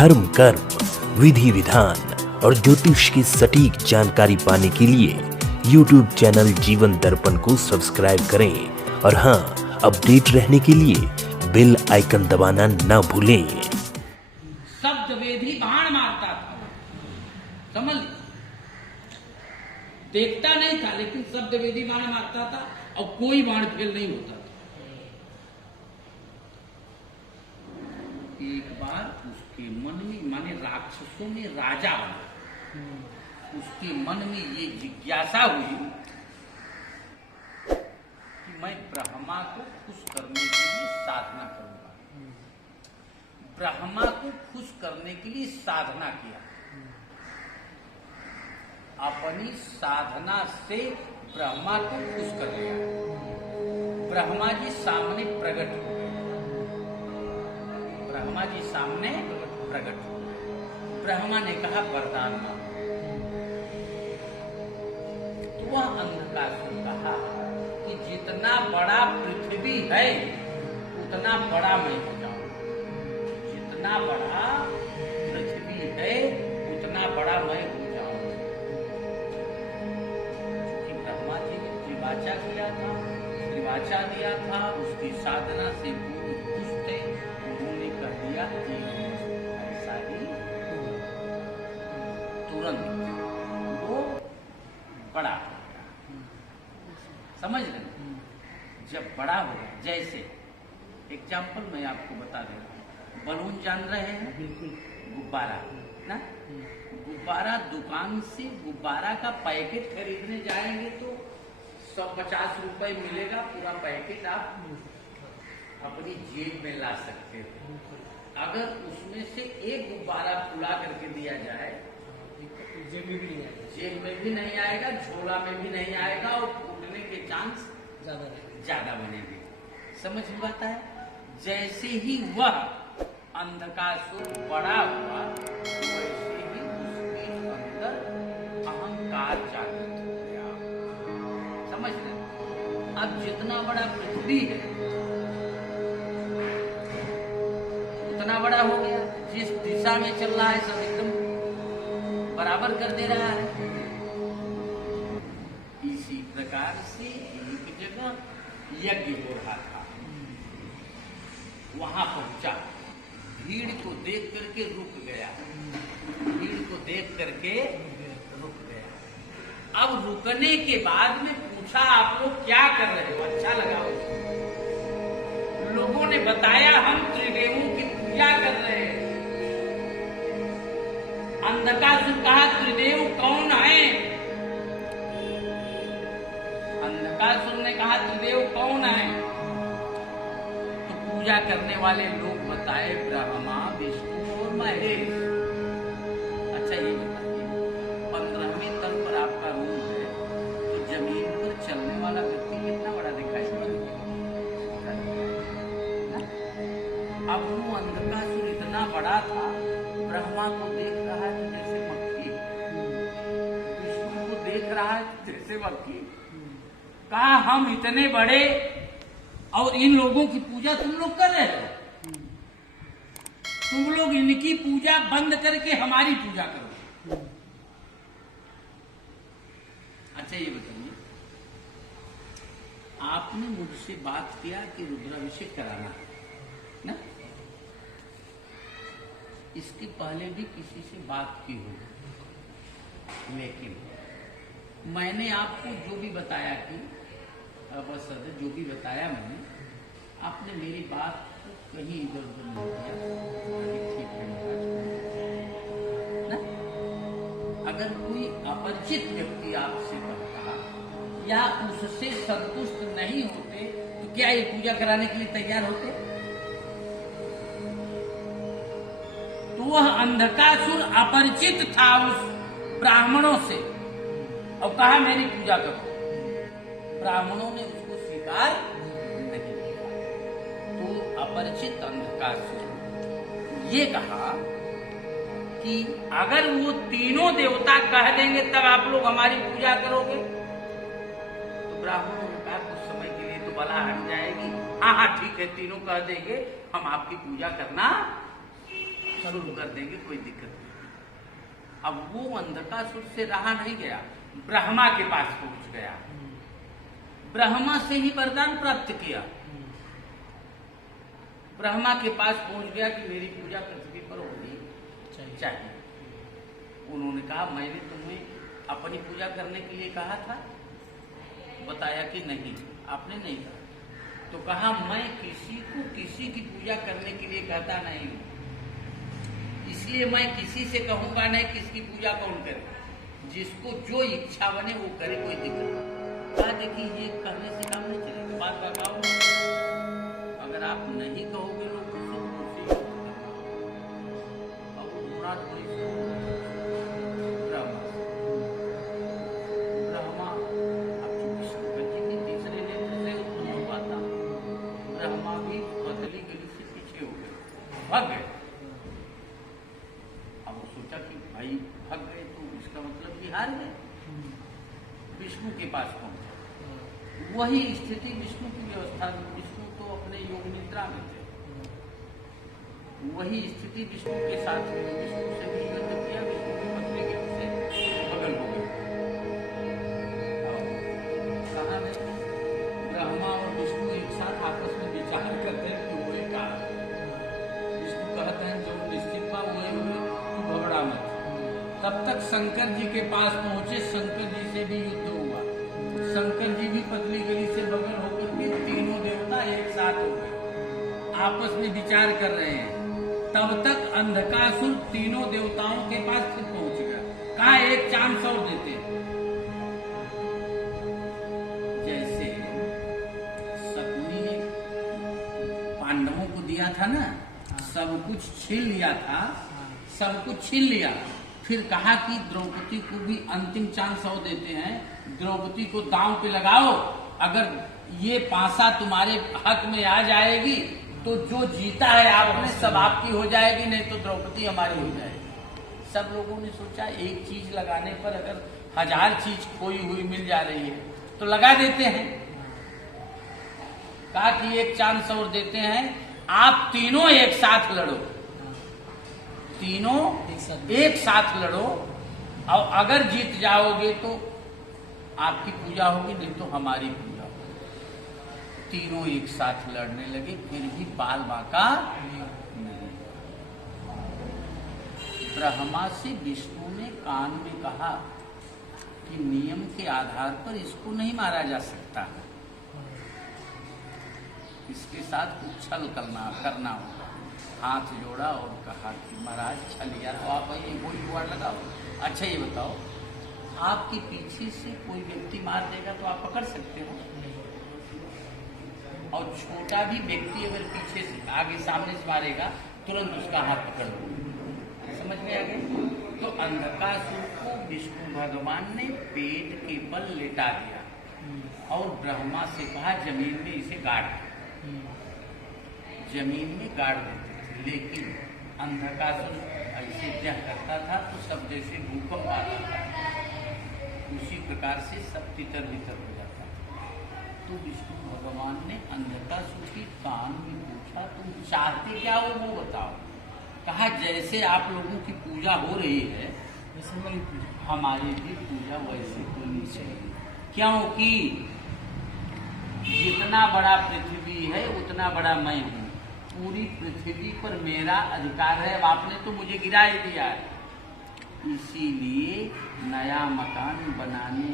धर्म, कर्म, विधि विधान और ज्योतिष की सटीक जानकारी पाने के लिए YouTube चैनल जीवन दर्पण को सब्सक्राइब करें और हाँ, अपडेट रहने के लिए बेल आइकन दबाना ना भूलें। शब्द वेदी बाण मारता था, समझ, देखता नहीं था लेकिन शब्द वेदी बाण मारता था और कोई बाण फेल नहीं होता था। एक बार उसके मन में, माने राक्षसों में राजा बना, उसके मन में ये जिज्ञासा हुई कि मैं ब्रह्मा को खुश करने के लिए साधना करूंगा। ब्रह्मा को खुश करने के लिए साधना किया, अपनी साधना से ब्रह्मा को खुश कर लिया। ब्रह्मा जी सामने प्रकट हो गए, ब्रह्मा जी सामने प्रकट हो गए। ब्रह्मा ने कहा वरदान मांगो। तो वह अंधकासुर कहा कि जितना बड़ा पृथ्वी है उतना बड़ा मैं हो जाऊं, जितना बड़ा पृथ्वी है उतना बड़ा मैं हो जाऊं। क्योंकि ब्रह्मा जी ने त्रिवाचा किया था, त्रिवाचा दिया था, उसकी साधना से पूर्ण खुश थे। उन्होंने कह दिया ऐसा ही, तुरंत वो बड़ा हो गया। समझ रहे? जब बड़ा हो गया, जैसे एग्जाम्पल मैं आपको बता दे रहा हूँ, बलून जान रहे हैं? बिल्कुल। गुब्बारा ना, गुब्बारा दुकान से गुब्बारा का पैकेट खरीदने जाएंगे तो 150 रुपए मिलेगा, पूरा पैकेट आप अपनी जेब में ला सकते हो। अगर उसमें से एक गुब्बारा फुला करके दिया जाए, जेब में भी नहीं आएगा, झोला में भी नहीं आएगा और फूटने के चांस ज्यादा बनेंगे। समझ में आता है? जैसे ही वह अंधकासुर बड़ा हुआ वैसे ही उसके अंदर अहंकार जागृत हो गया। समझ रहे? अब जितना बड़ा पृथ्वी है उतना बड़ा हो गया, जिस दिशा में चल रहा है सब एकदम बराबर कर दे रहा है। इसी प्रकार से एक जगह यज्ञ हो रहा था, वहां पहुंचा, भीड़ को देख करके रुक गया, भीड़ को देख करके रुक गया। अब रुकने के बाद में पूछा आप लोग क्या कर रहे हो? अच्छा लगा उसको। लोगों ने बताया हम त्रिदेवों की पूजा कर रहे हैं। अंधकासुर कहा त्रिदेव कौन है? अंधकासुर ने कहा त्रिदेव कौन है? तो पूजा करने वाले लोग बताए ब्रह्मा, विष्णु और महेश। अच्छा ये बताइए, 15वें तल पर आपका रूम है तो जमीन पर चलने वाला व्यक्ति कितना बड़ा दिखाई पड़ेगा? अब वो अंधकासुर इतना बड़ा था, ब्रह्मा को देख रहा है जैसे मक्खी, विष्णु को देख रहा है जैसे मक्खी। कहा हम इतने बड़े और इन लोगों की पूजा तुम लोग कर रहे हो, तुम लोग इनकी पूजा बंद करके हमारी पूजा करो। अच्छा ये बताइए, आपने मुझसे बात किया कि रुद्राभिषेक कराना है ना, इसके पहले भी किसी से बात की होगी, लेकिन मैंने आपको जो भी बताया कि बस जो भी बताया मैंने, आपने मेरी बात को कहीं इधर उधर नहीं किया। ठीक है ना? अगर कोई अपरिचित व्यक्ति आपसे कहता या उससे संतुष्ट नहीं होते तो क्या ये पूजा कराने के लिए तैयार होते? तो वह अंधकासुर अपरिचित था उस ब्राह्मणों से और कहा मेरी पूजा करो। ब्राह्मणों ने उसको स्वीकार नहीं किया। तो अपरिचित अंधकासुर ये कहा कि अगर वो तीनों देवता कह देंगे तब आप लोग हमारी पूजा करोगे। तो ब्राह्मणों ने कहा कुछ समय के लिए तो बला हट जाएगी, हाँ हाँ ठीक है, तीनों कह देंगे हम आपकी पूजा करना शुरू कर देंगे, कोई दिक्कत नहीं। अब वो अंधकासुर से रहा नहीं गया, ब्रह्मा के पास पहुंच गया, ब्रह्मा से ही वरदान प्राप्त किया। ब्रह्मा के पास पहुंच गया कि मेरी पूजा पृथ्वी पर होनी चाहिए। उन्होंने कहा मैंने तुम्हें अपनी पूजा करने के लिए कहा था, बताया कि नहीं, आपने नहीं कहा। तो कहा मैं किसी को किसी की पूजा करने के लिए कहता नहीं हूं, इसलिए मैं किसी से कहूंगा नहीं किसकी पूजा कौन करे, जिसको जो इच्छा बने वो करे, कोई दिक्कत नहीं। कहा देखिए ये करने से काम नहीं चलेगा, बात बताओ, अगर आप नहीं कहोगे लोग ब्रह्मा अब चूंकि शंकर जी की तीसरे नेत्र से उत्पन्न हुआ था, ब्रह्मा भी बदली गली से पीछे हो गए, भाग गए। अब वो सोचा कि भाई भाग गए तो इसका मतलब कि हार गए। विष्णु के पास पहुंचे, वही स्थिति विष्णु की व्यवस्था, विष्णु तो अपने योग निद्रा में थे, वही स्थिति विष्णु के साथ हुई। विष्णु से भी युद्ध किया, विष्णु की पत्नी के से बगल हो गई। कहा नहीं, ब्रह्मा और विष्णु एक साथ आपस में विचार करते हैं कि वो एक विष्णु कहते हैं जो निश्चित था वही हुए, तू घबरा मत। तब तक शंकर जी के पास पहुंचे, शंकर जी से भी युद्ध हुआ। शंकर जी भी पतली गली से बगल होकर के तीनों देवता एक साथ हो गए, आपस में विचार कर रहे हैं। तब तक अंधकासुर तीनों देवताओं के पास फिर पहुंच गया। कहा एक चांस और देते, जैसे शकुनी ने पांडवों को दिया था ना, सब कुछ छीन लिया था, सब कुछ छीन लिया, फिर कहा कि द्रौपदी को भी अंतिम चांस और देते हैं, द्रौपदी को दांव पे लगाओ, अगर ये पासा तुम्हारे हक में आ जाएगी तो जो जीता है आपने सब आपकी हो जाएगी, नहीं तो द्रौपदी हमारी हो जाएगी। सब लोगों ने सोचा एक चीज लगाने पर अगर 1000 चीज खोई हुई मिल जा रही है तो लगा देते हैं। कहा कि एक चांस और देते हैं, आप तीनों एक साथ लड़ो, तीनों एक साथ लड़ो, और अगर जीत जाओगे तो आपकी पूजा होगी, नहीं तो हमारी पूजा। तीनों एक साथ लड़ने लगे, फिर भी बाल बांका नहीं। ब्रह्मा से विष्णु ने कान में कहा कि नियम के आधार पर इसको नहीं मारा जा सकता, इसके साथ कुछ छल करना होगा। हाथ जोड़ा और कहा कि महाराज छलिया तो आप ये कोई जुगाड़ लगाओ। अच्छा ये बताओ, आपके पीछे से कोई व्यक्ति मार देगा तो आप पकड़ सकते हो, और छोटा भी व्यक्ति अगर पीछे से आगे सामने से मारेगा तुरंत उसका हाथ पकड़ लो। समझ में आ गया? तो अंधकासुर को विष्णु भगवान ने पेट के बल लेटा दिया और ब्रह्मा से कहा जमीन में इसे गाड़, जमीन में गाड़ देते थे। लेकिन अंधकासुर ऐसे जह करता था तो सब जैसे भूकंप आता था, उसी प्रकार से सब तितर बितर हो जाता था। तो विष्णु भगवान ने अंधकासुर की कान में पूछा तुम चाहते क्या हो वो बताओ। कहा जैसे आप लोगों की पूजा हो रही है वैसे हमारी भी पूजा वैसे होनी चाहिए, क्योंकि जितना बड़ा पृथ्वी है उतना बड़ा मैं हूँ, पूरी पृथ्वी पर मेरा अधिकार है। अब आपने तो मुझे गिरा ही दिया है, इसीलिए नया मकान बनाने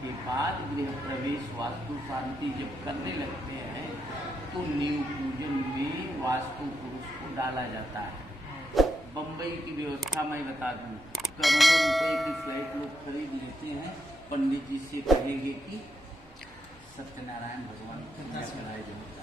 के बाद गृह प्रवेश वास्तु शांति जब करने लगते हैं तो नींव पूजन में वास्तु पुरुष को डाला जाता है। बम्बई की व्यवस्था मैं बता दूं, करोड़ों रुपए की फ्लैट लोग खरीद लेते हैं, पंडित जी से कहेंगे कि सत्यनारायण भगवान कराए जाए।